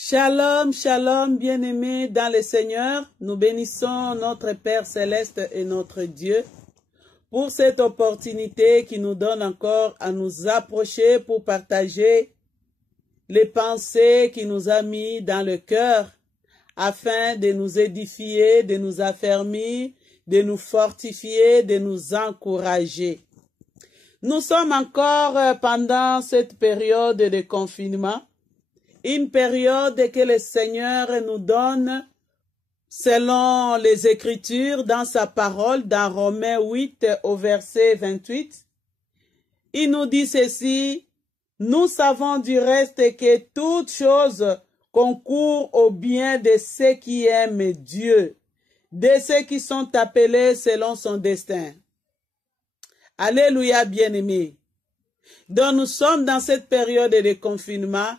Shalom, shalom, bien-aimés dans le Seigneur. Nous bénissons notre Père Céleste et notre Dieu pour cette opportunité qui nous donne encore à nous approcher pour partager les pensées qu'il nous a mis dans le cœur afin de nous édifier, de nous affermir, de nous fortifier, de nous encourager. Nous sommes encore pendant cette période de confinement. Une période que le Seigneur nous donne selon les Écritures dans sa parole, dans Romains 8 au verset 28. Il nous dit ceci: nous savons du reste que toute chose concourt au bien de ceux qui aiment Dieu, de ceux qui sont appelés selon son destin. Alléluia, bien-aimés. Donc nous sommes dans cette période de confinement.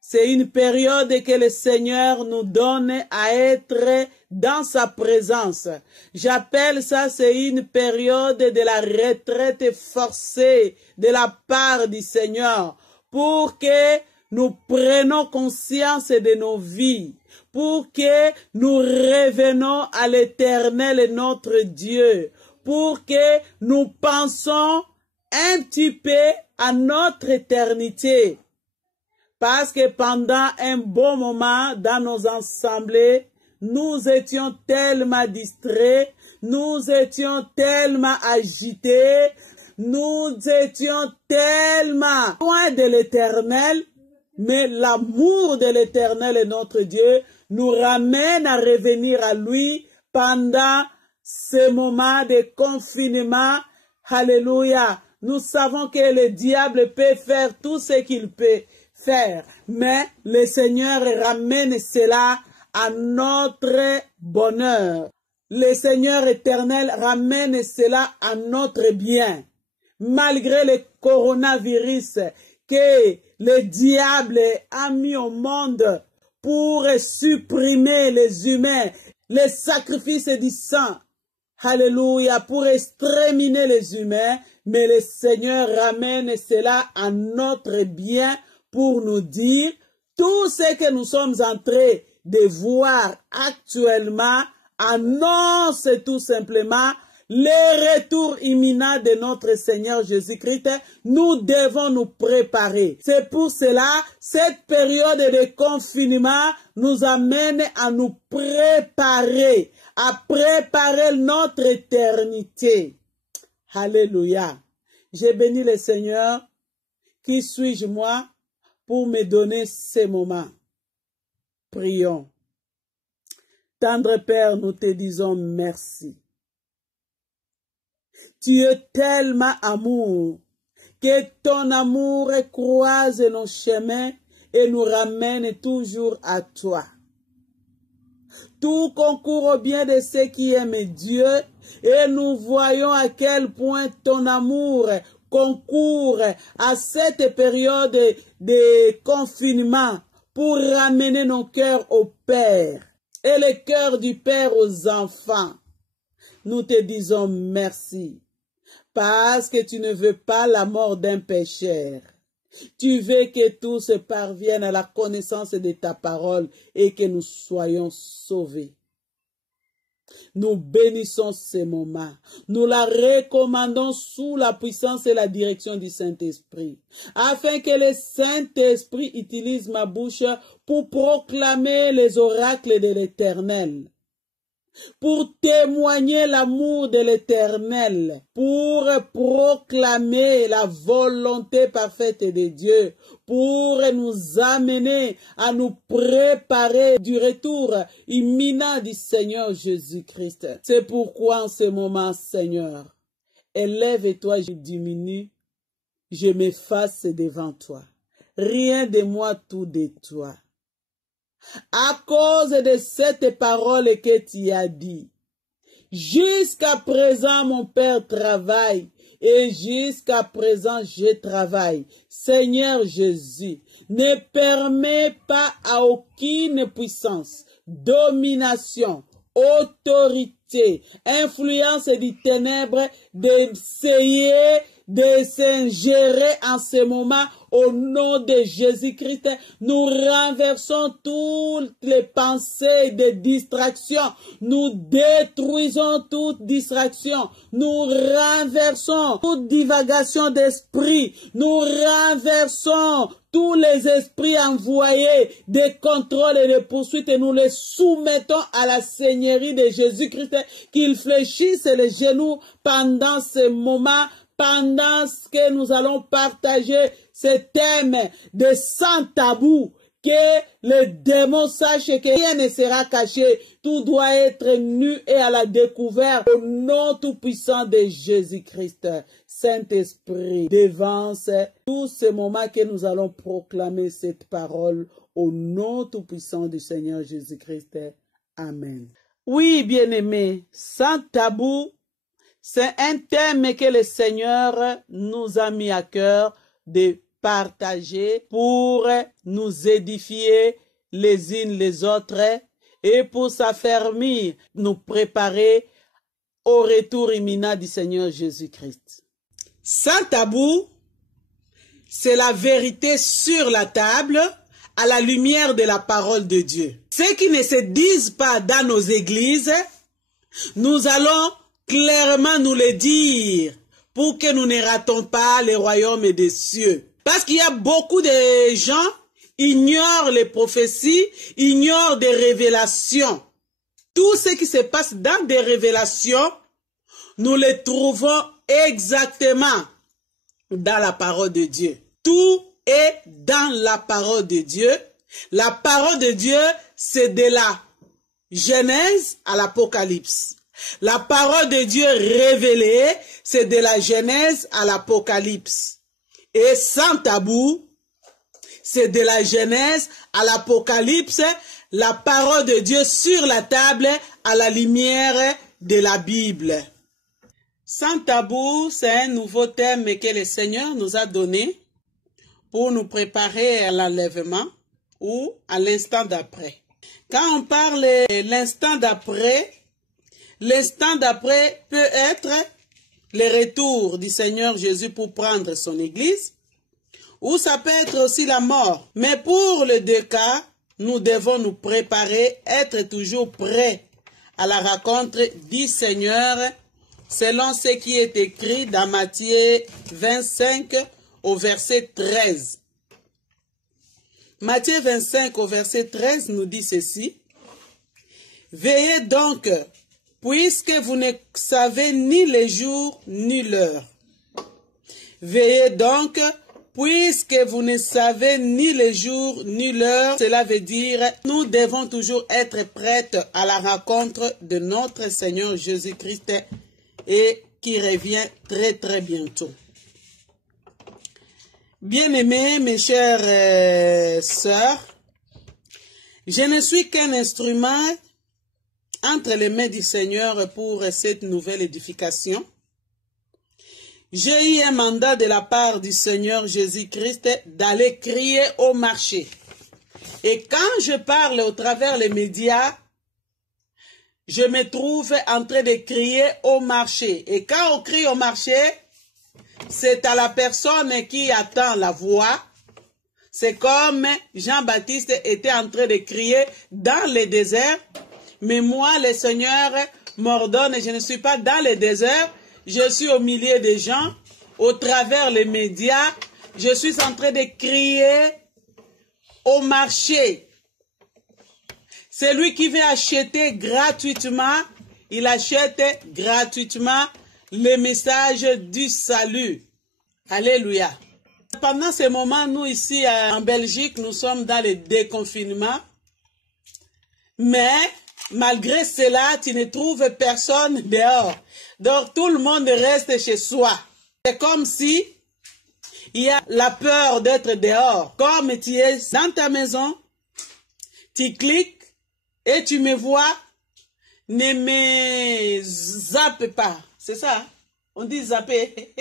C'est une période que le Seigneur nous donne à être dans sa présence. J'appelle ça, c'est une période de la retraite forcée de la part du Seigneur pour que nous prenions conscience de nos vies, pour que nous revenons à l'Éternel notre Dieu, pour que nous pensions un petit peu à notre éternité. Parce que pendant un bon moment dans nos assemblées, nous étions tellement distraits, nous étions tellement agités, nous étions tellement loin de l'Éternel, mais l'amour de l'Éternel et notre Dieu nous ramène à revenir à lui pendant ce moment de confinement. Alléluia. Nous savons que le diable peut faire tout ce qu'il peut faire, mais le Seigneur ramène cela à notre bonheur. Le Seigneur éternel ramène cela à notre bien. Malgré le coronavirus que le diable a mis au monde pour supprimer les humains, les sacrifices du sang, alléluia, pour exterminer les humains, mais le Seigneur ramène cela à notre bien pour nous dire tout ce que nous sommes en train de voir actuellement annonce tout simplement le retour imminent de notre Seigneur Jésus-Christ. Nous devons nous préparer. C'est pour cela, cette période de confinement nous amène à nous préparer, à préparer notre éternité. Alléluia. J'ai béni le Seigneur. Qui suis-je moi pour me donner ces moments? Prions. Tendre Père, nous te disons merci. Tu es tellement amour que ton amour croise nos chemins et nous ramène toujours à toi. Tout concourt au bien de ceux qui aiment Dieu et nous voyons à quel point ton amour concourt à cette période de confinement pour ramener nos cœurs au Père et le cœur du Père aux enfants. Nous te disons merci parce que tu ne veux pas la mort d'un pécheur. Tu veux que tous parviennent à la connaissance de ta parole et que nous soyons sauvés. Nous bénissons ces moments. Nous la recommandons sous la puissance et la direction du Saint-Esprit, afin que le Saint-Esprit utilise ma bouche pour proclamer les oracles de l'Éternel, pour témoigner l'amour de l'Éternel, pour proclamer la volonté parfaite de Dieu, pour nous amener à nous préparer du retour imminent du Seigneur Jésus-Christ. C'est pourquoi en ce moment, Seigneur, élève-toi, je diminue, je m'efface devant toi. Rien de moi, tout de toi. À cause de cette parole que tu as dit, jusqu'à présent mon Père travaille et jusqu'à présent je travaille. Seigneur Jésus, ne permets pas à aucune puissance, domination, autorité, influence du ténèbre d'essayer de s'ingérer en ce moment au nom de Jésus-Christ. Nous renversons toutes les pensées de distraction. Nous détruisons toute distraction. Nous renversons toute divagation d'esprit. Nous renversons tous les esprits envoyés de contrôle et de poursuite et nous les soumettons à la Seigneurie de Jésus-Christ, qu'ils fléchissent les genoux pendant ce moment, pendant que nous allons partager ce thème de sans tabou, que le démon sache que rien ne sera caché, tout doit être nu et à la découverte au nom tout-puissant de Jésus-Christ. Saint-Esprit, devance tout ce moment que nous allons proclamer cette parole au nom tout-puissant du Seigneur Jésus-Christ. Amen. Oui, bien-aimés, sans tabou, c'est un thème que le Seigneur nous a mis à cœur de partager pour nous édifier les unes les autres et pour s'affermir, nous préparer au retour imminent du Seigneur Jésus-Christ. Sans tabou, c'est la vérité sur la table à la lumière de la parole de Dieu. Ceux qui ne se disent pas dans nos églises, nous allons clairement nous le dire pour que nous ne ratons pas le royaume des cieux. Parce qu'il y a beaucoup de gens qui ignorent les prophéties, ignorent des révélations. Tout ce qui se passe dans des révélations, nous les trouvons exactement dans la parole de Dieu. Tout est dans la parole de Dieu. La parole de Dieu, c'est de la Genèse à l'Apocalypse. La parole de Dieu révélée, c'est de la Genèse à l'Apocalypse. Et sans tabou, c'est de la Genèse à l'Apocalypse, la parole de Dieu sur la table à la lumière de la Bible. Sans tabou, c'est un nouveau thème que le Seigneur nous a donné pour nous préparer à l'enlèvement ou à l'instant d'après. Quand on parle de l'instant d'après peut être le retour du Seigneur Jésus pour prendre son Église, ou ça peut être aussi la mort. Mais pour les deux cas, nous devons nous préparer, être toujours prêts à la rencontre du Seigneur, selon ce qui est écrit dans Matthieu 25 au verset 13. Matthieu 25 au verset 13 nous dit ceci. Veillez donc, puisque vous ne savez ni le jour ni l'heure. Veillez donc, puisque vous ne savez ni le jour ni l'heure. Cela veut dire, nous devons toujours être prêts à la rencontre de notre Seigneur Jésus-Christ et qui revient très très bientôt. Bien-aimés, mes chères sœurs, je ne suis qu'un instrument entre les mains du Seigneur pour cette nouvelle édification. J'ai eu un mandat de la part du Seigneur Jésus-Christ d'aller crier au marché. Et quand je parle au travers les médias, je me trouve en train de crier au marché. Et quand on crie au marché, c'est à la personne qui attend la voix. C'est comme Jean-Baptiste était en train de crier dans le désert. Mais moi, le Seigneur m'ordonne, je ne suis pas dans le désert. Je suis au milieu des gens, au travers les médias. Je suis en train de crier au marché. Celui qui veut acheter gratuitement, il achète gratuitement le message du salut. Alléluia. Pendant ce moment, nous ici en Belgique, nous sommes dans le déconfinement. Mais malgré cela, tu ne trouves personne dehors. Donc tout le monde reste chez soi. C'est comme si il y a la peur d'être dehors. Comme tu es dans ta maison, tu cliques et tu me vois, ne me zappe pas. C'est ça? On dit zapper.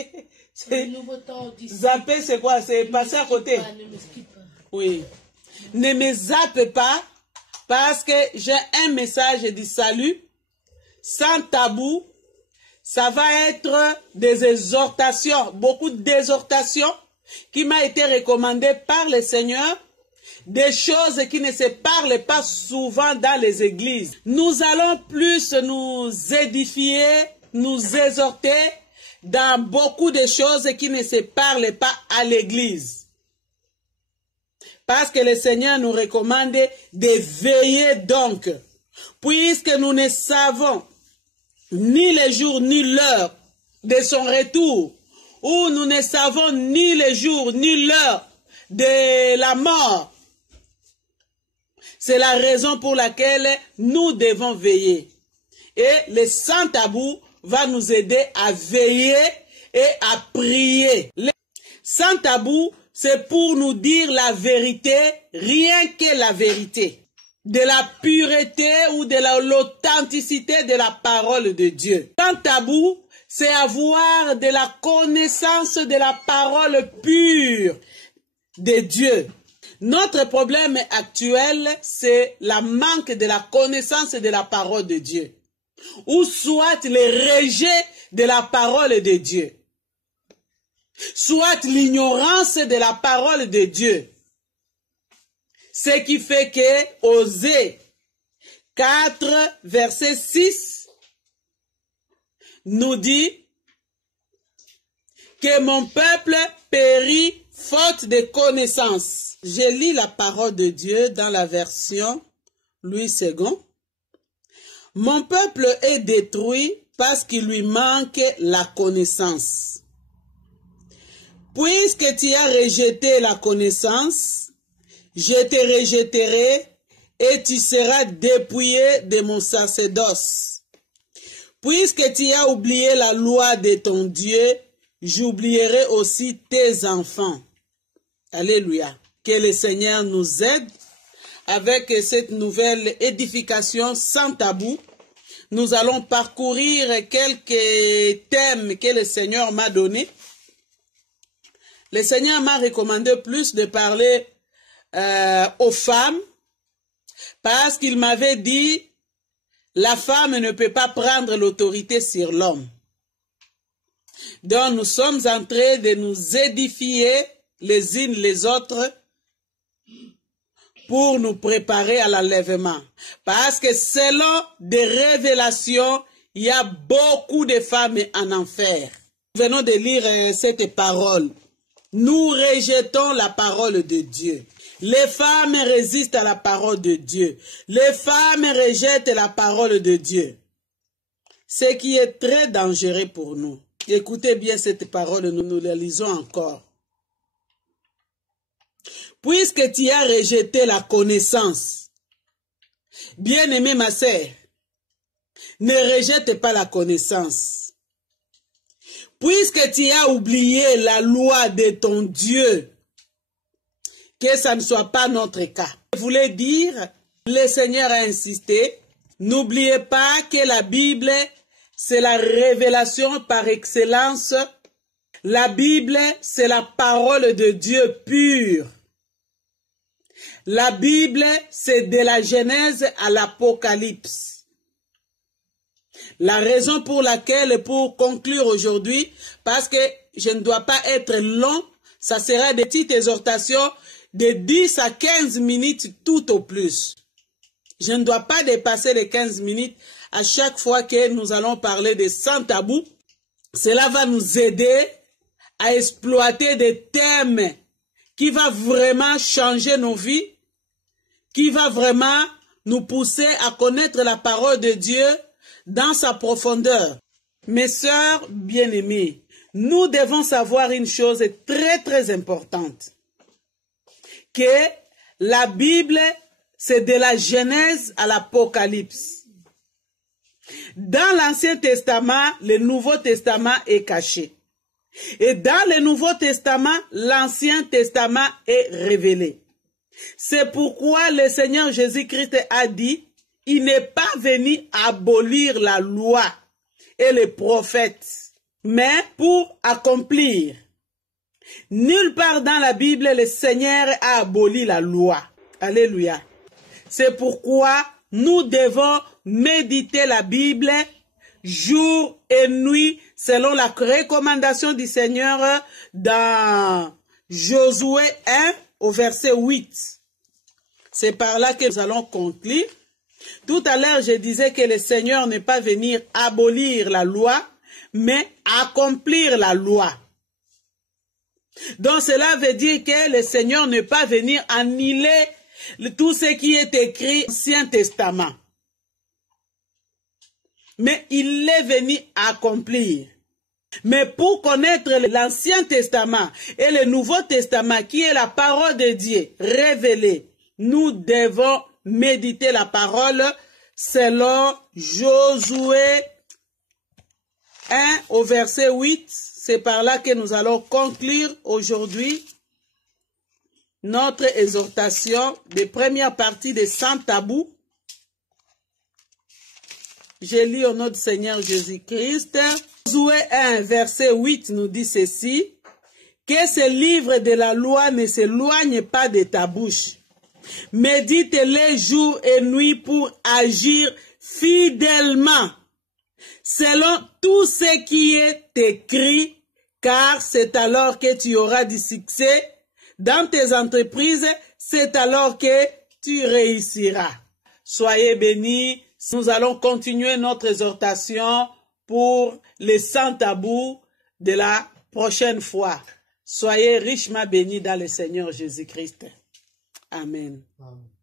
Zapper, c'est quoi? C'est passer à côté. Oui. Ne me zappe pas parce que j'ai un message du salut, sans tabou, ça va être des exhortations, beaucoup d'exhortations qui m'a été recommandées par le Seigneur, des choses qui ne se parlent pas souvent dans les églises. Nous allons plus nous édifier, nous exhorter dans beaucoup de choses qui ne se parlent pas à l'église. Parce que le Seigneur nous recommande de veiller donc, puisque nous ne savons ni le jour ni l'heure de son retour, ou nous ne savons ni le jour ni l'heure de la mort. C'est la raison pour laquelle nous devons veiller. Et le Sans Tabou va nous aider à veiller et à prier. Le Sans Tabou, c'est pour nous dire la vérité, rien que la vérité. De la pureté ou de l'authenticité de la parole de Dieu. Sans tabou, c'est avoir de la connaissance de la parole pure de Dieu. Notre problème actuel, c'est le manque de la connaissance de la parole de Dieu. Ou soit le rejet de la parole de Dieu. Soit l'ignorance de la parole de Dieu. Ce qui fait que Osée 4, verset 6 nous dit que mon peuple périt faute de connaissance. Je lis la parole de Dieu dans la version Louis II. Mon peuple est détruit parce qu'il lui manque la connaissance. Puisque tu as rejeté la connaissance, je te rejetterai et tu seras dépouillé de mon sacerdoce. Puisque tu as oublié la loi de ton Dieu, j'oublierai aussi tes enfants. Alléluia. Que le Seigneur nous aide avec cette nouvelle édification sans tabou. Nous allons parcourir quelques thèmes que le Seigneur m'a donnés. Le Seigneur m'a recommandé plus de parler aux femmes, parce qu'il m'avait dit la femme ne peut pas prendre l'autorité sur l'homme. Donc nous sommes en train de nous édifier les unes les autres pour nous préparer à l'enlèvement. Parce que selon des révélations, il y a beaucoup de femmes en enfer. Nous venons de lire cette parole. Nous rejetons la parole de Dieu. Les femmes résistent à la parole de Dieu. Les femmes rejettent la parole de Dieu. Ce qui est très dangereux pour nous. Écoutez bien cette parole, nous la lisons encore. Puisque tu as rejeté la connaissance, bien-aimée ma sœur, ne rejette pas la connaissance. Puisque tu as oublié la loi de ton Dieu, que ça ne soit pas notre cas. Je voulais dire, le Seigneur a insisté, n'oubliez pas que la Bible, c'est la révélation par excellence. La Bible, c'est la parole de Dieu pure. La Bible, c'est de la Genèse à l'Apocalypse. La raison pour laquelle, pour conclure aujourd'hui, parce que je ne dois pas être long, ça sera des petites exhortations de 10 à 15 minutes tout au plus. Je ne dois pas dépasser les 15 minutes à chaque fois que nous allons parler de sans tabou. Cela va nous aider à exploiter des thèmes qui vont vraiment changer nos vies, qui va vraiment nous pousser à connaître la parole de Dieu dans sa profondeur. Mes sœurs bien-aimées, nous devons savoir une chose très très importante, que la Bible, c'est de la Genèse à l'Apocalypse. Dans l'Ancien Testament, le Nouveau Testament est caché. Et dans le Nouveau Testament, l'Ancien Testament est révélé. C'est pourquoi le Seigneur Jésus-Christ a dit, il n'est pas venu abolir la loi et les prophètes, mais pour accomplir. Nulle part dans la Bible, le Seigneur a aboli la loi. Alléluia. C'est pourquoi nous devons méditer la Bible jour et nuit, selon la recommandation du Seigneur dans Josué 1 au verset 8. C'est par là que nous allons conclure. Tout à l'heure, je disais que le Seigneur n'est pas venu abolir la loi, mais accomplir la loi. Donc cela veut dire que le Seigneur n'est pas venu annuler tout ce qui est écrit dans l'Ancien Testament. Mais il est venu accomplir. Mais pour connaître l'Ancien Testament et le Nouveau Testament, qui est la parole de Dieu révélée, nous devons méditer la parole selon Josué 1 au verset 8. C'est par là que nous allons conclure aujourd'hui notre exhortation de première partie de Sans Tabou. Je lis au nom du Seigneur Jésus-Christ. Josué 1 verset 8 nous dit ceci: que ce livre de la loi ne s'éloigne pas de ta bouche. Médite-les jour et nuit pour agir fidèlement selon tout ce qui est écrit, car c'est alors que tu auras du succès dans tes entreprises, c'est alors que tu réussiras. Soyez bénis. Nous allons continuer notre exhortation pour les sans tabous de la prochaine fois. Soyez richement bénis dans le Seigneur Jésus-Christ. Amen. Amen.